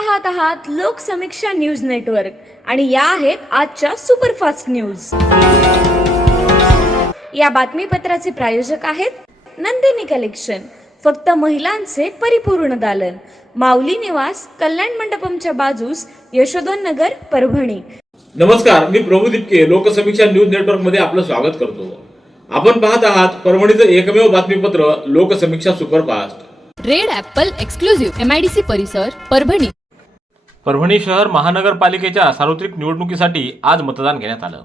पाहत आहात Loksamiksha news network आणि या आहेत आजच्या सुपरफास्ट न्यूज। या बातमीपत्राचे प्रायोजक आहेत नंदिनी कलेक्शन, फक्त महिलांचे परिपूर्ण दालन, माऊली निवास, कल्याण मंडपमच्या बाजूस, यशोधन नगर, परभणी। नमस्कार, मी प्रभू दिपके लोकसमीक्षा न्यूज नेटवर्क मध्ये आपलं स्वागत करतो। आपण पाहत आहात परभणीचं एकमेव बातमीपत्र Loksamiksha superfast. Red Apple exclusive MIDC परिसर परभणी। परभणी शहर महानगरपालिकेच्या सार्वत्रिक निवडणुकीसाठी आज मतदान घेण्यात आलं।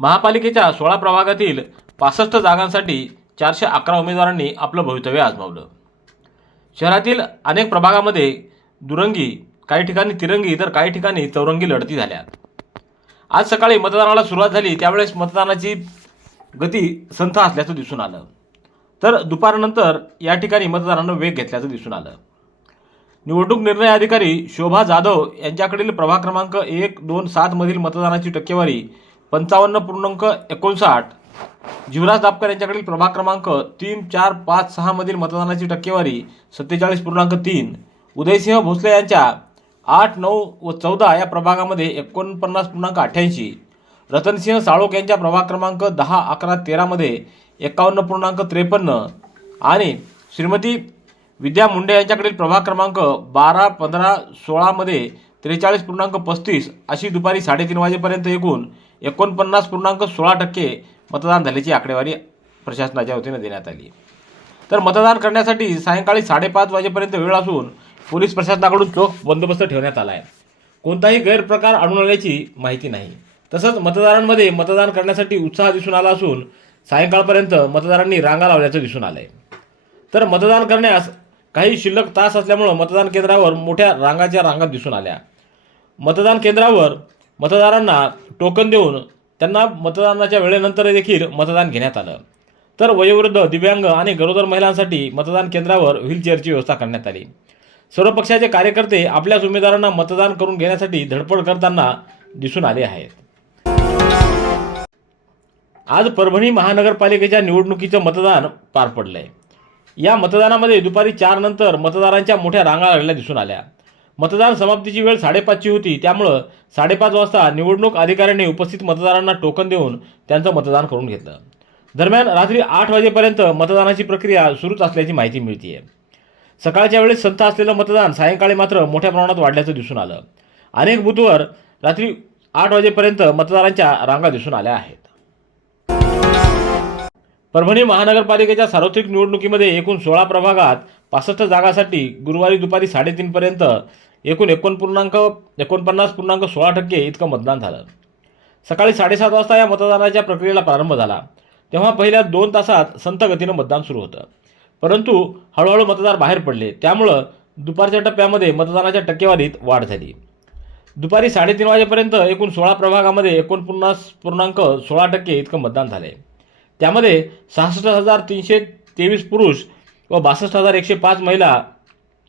महापालिकेच्या 16 प्रभागातील 65 जागांसाठी 411 उमेदवारांनी आपलं भवितव्य आजमावलं। शहरातील अनेक प्रभागामध्ये दुरंगी, काही ठिकाणी तिरंगी तर काही ठिकाणी चौरंगी लढती झाल्या। आज सकाळी मतदानाला सुरुवात झाली त्यावेळेस मतदानाची गती संथ असल्याचं दिसून आलं, तर दुपारनंतर या ठिकाणी मतदारांना वेग घेतल्याचं दिसून आलं। निवडणूक निर्णय अधिकारी शोभा जाधव यांच्याकडील प्रभाग क्रमांक 1, 2, 7 मधील मतदानाची टक्केवारी 55.59, जीवराज दापकर यांच्याकडील प्रभाग क्रमांक 3, 4, 5, 6 मधील मतदानाची टक्केवारी 47.3, उदयसिंह भोसले यांच्या 8, 9 व 14 या प्रभागामध्ये 49.88, रतनसिंह साळोख यांच्या प्रभाग क्रमांक 10, 11, 13 मध्ये 51.53 आणि श्रीमती विद्या मुंडे यांच्याकडील प्रभाग क्रमांक 12, 15, 16 मध्ये 43.35 अशी दुपारी 3:30 वाजेपर्यंत एकूण 49.16% मतदान झाल्याची आकडेवारी प्रशासनाच्या वतीने देण्यात आली। तर मतदान करण्यासाठी सायंकाळी 5:30 वाजेपर्यंत वेळ असून पोलीस प्रशासनाकडून चोख बंदोबस्त ठेवण्यात आला आहे। कोणताही गैरप्रकार आढळून आल्याची माहिती नाही। तसंच मतदारांमध्ये मतदान करण्यासाठी उत्साह दिसून आला असून सायंकाळपर्यंत मतदारांनी रांगा लावल्याचं दिसून आलंय। तर मतदान करण्यास काही शिल्लक तास असल्यामुळे मतदान केंद्रावर मोठ्या रांगा दिसून आल्या। मतदान केंद्रावर मतदारांना टोकन देऊन त्यांना मतदानाच्या वेळेनंतर देखील मतदान घेण्यात आलं। तर वयोवृद्ध, दिव्यांग आणि गरोदर महिलांसाठी मतदान केंद्रावर व्हीलचेअरची व्यवस्था करण्यात आली। सर्व पक्षाचे कार्यकर्ते आपल्याच उमेदवारांना मतदान करून घेण्यासाठी धडपड करताना दिसून आले आहेत। आज परभणी महानगरपालिकेच्या निवडणुकीचं मतदान पार पडलंय। या मतदानामध्ये दुपारी 4 नंतर मतदारांच्या मोठ्या रांगा लागलेल्या दिसून आल्या। मतदान समाप्तीची वेळ 5:30 होती, त्यामुळं 5:30 वाजता निवडणूक अधिकाऱ्यांनी उपस्थित मतदारांना टोकन देऊन त्यांचं मतदान करून घेतलं। दरम्यान रात्री 8 वाजेपर्यंत मतदानाची प्रक्रिया सुरूच असल्याची माहिती मिळते। सकाळच्या वेळेस संथ असलेलं मतदान सायंकाळी मात्र मोठ्या प्रमाणात वाढल्याचं दिसून आलं। अनेक बूथवर रात्री 8 वाजेपर्यंत मतदारांच्या रांगा दिसून आल्या आहेत। परभणी महानगरपालिकेच्या सार्वत्रिक निवडणुकीमध्ये एकूण 16 प्रभागात 65 जागांसाठी गुरुवारी दुपारी 3:30 पर्यंत एकूण 49.16% इतकं मतदान झालं। सकाळी 7:30 वाजता या मतदानाच्या प्रक्रियेला प्रारंभ झाला, तेव्हा पहिल्या 2 तासात संथ गतीनं मतदान सुरू होतं, परंतु हळूहळू मतदार बाहेर पडले, त्यामुळं दुपारच्या टप्प्यामध्ये मतदानाच्या टक्केवारीत वाढ झाली। दुपारी 3:30 वाजेपर्यंत एकूण 16 प्रभागामध्ये 49.16% इतकं मतदान झाले। त्यामध्ये 66,323 पुरुष व 62,105 महिला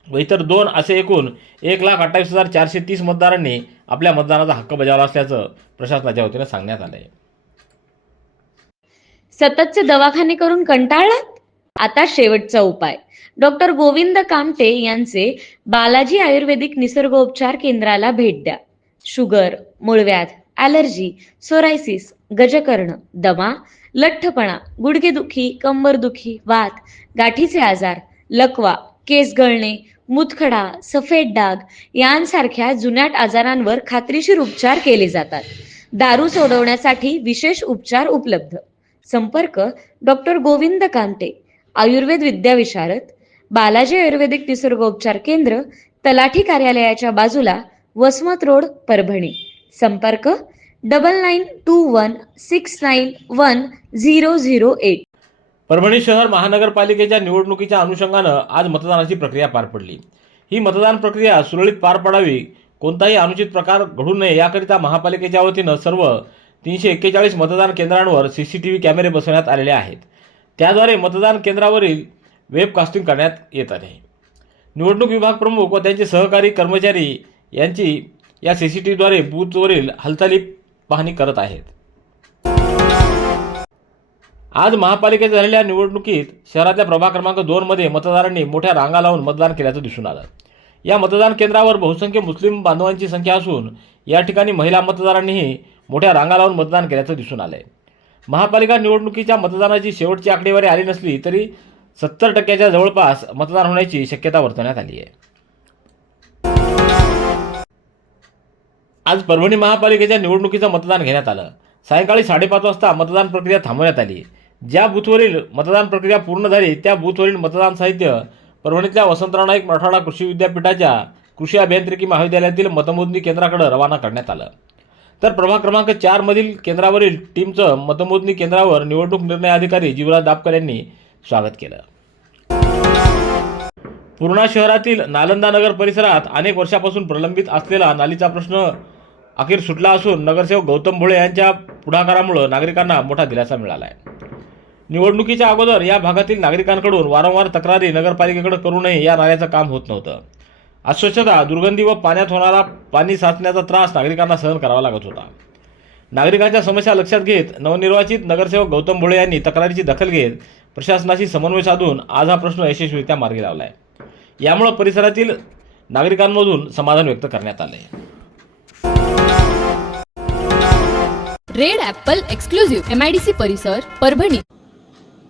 व इतर 2 असे एकूण 1,28,430 मतदारांनी आपल्या मतदानाचा हक्क बजावला असल्याचं प्रशासनाच्या वतीने सांगण्यात आलंय। सततचे दवाखाने करून कंटाळलात? आता शेवटचा उपाय। डॉक्टर गोविंद कामटे यांचे बालाजी आयुर्वेदिक निसर्गोपचार केंद्राला भेट द्या। शुगर, मूळव्याध, ॲलर्जी, सोरायसिस, गजकर्ण, दमा, लठ्ठपणा, गुडघेदुखी, कंबरदुखी, वात, गाठीचे आजार, लकवा, केस गळणे, मूतखडा, सफेद डाग यांसारख्या जुनाट आजारांवर खात्रीशीर उपचार केले जातात। दारू सोडवण्यासाठी विशेष उपचार उपलब्ध। संपर्क डॉक्टर गोविंद कामटे, आयुर्वेद विद्याविशारद, बालाजी आयुर्वेदिक निसर्गोपचार केंद्र, तलाठी कार्यालयाच्या बाजूला, वसमत रोड, परभणी। संपर्क 9921691008। परभणी शहर महानगरपालिकेच्या निवडणुकीच्या अनुषंगानं आज मतदानाची प्रक्रिया पार पडली। ही मतदान प्रक्रिया सुरळीत पार पडावी, कोणताही अनुचित प्रकार घडू नये याकरिता महापालिकेच्या वतीनं सर्व 341 मतदान केंद्रांवर CCTV कॅमेरे बसवण्यात आलेले आहेत। त्याद्वारे मतदान केंद्रावरील वेबकास्टिंग करण्यात येत आहे। निवडणूक विभाग प्रमुख व त्यांचे सहकारी कर्मचारी यांची या CCTVद्वारे बूथवरील हालचाली पाहणी करत आहेत। आज महापालिकेत झालेल्या निवडणुकीत शहरातल्या प्रभाग क्रमांक 2 मध्ये मतदारांनी मोठ्या रांगा लावून मतदान केल्याचं दिसून आलं। या मतदान केंद्रावर बहुसंख्य मुस्लिम बांधवांची संख्या असून या ठिकाणी महिला मतदारांनीही मोठ्या रांगा लावून मतदान केल्याचं दिसून आलंय. महापालिका निवडणुकीच्या मतदानाची शेवटची आकडेवारी आली नसली तरी 70% जवळपास मतदान होण्याची शक्यता वर्तवण्यात आली आहे. आज परभणी महापालिकेच्या निवडणुकीचं मतदान घेण्यात आलं. सायंकाळी 5:30 वाजता मतदान प्रक्रिया थांबवण्यात आली. ज्या बूथवरील मतदान प्रक्रिया पूर्ण झाली त्या बूथवरील मतदान साहित्य परभणीतल्या वसंतराव नाईक मराठवाडा कृषी विद्यापीठाच्या कृषी अभियांत्रिकी महाविद्यालयातील मतमोजणी केंद्राकडे रवाना करण्यात आलं. तर प्रभाग क्रमांक 4 मधील केंद्रावरील टीमचं मतमोजणी केंद्रावर निवडणूक निर्णय अधिकारी जीवराज दापकर यांनी स्वागत केलं. पूर्णा शहरातील नालंदा नगर परिसरात अनेक वर्षापासून प्रलंबित असलेला नालीचा प्रश्न अखेर सुटला असून नगरसेवक गौतम भोळे यांच्या पुढाकारामुळे नागरिकांना मोठा दिलासा मिळाला आहे. निवडणुकीच्या अगोदर या भागातील नागरिकांकडून वारंवार तक्रारी नगरपालिकेकडे करूनही या नाल्याचं काम होत नव्हतं. अस्वच्छता, दुर्गंधी व पाण्यात होणारा पाणी साचण्याचा त्रास नागरिकांना सहन करावा लागत होता. नागरिकांच्या समस्या लक्षात घेत नवनिर्वाचित नगरसेवक गौतम भोळे यांनी तक्रारीची दखल घेत प्रशासनाशी समन्वय साधून आज हा प्रश्न यशस्वीरित्या मार्गी लावला आहे. यामुळे परिसरातील नागरिकांमधून समाधान व्यक्त करण्यात आले. रेड ॲपल एक्सक्लुझिव्ह MIDC परिसर परभणी.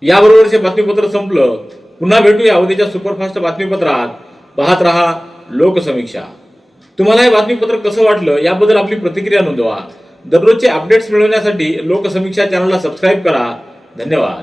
याबरोबरचे बातमीपत्र संपलं. पुन्हा भेटूया उद्याच्या सुपरफास्ट बातमीपत्रात. पाहत रहा लोकसमीक्षा. तुम्हाला हे बातमीपत्र कसं वाटलं याबद्दल आपली प्रतिक्रिया नोंदवा. दररोजचे अपडेट्स मिळवण्यासाठी लोकसमीक्षा चॅनलला सबस्क्राईब करा. धन्यवाद.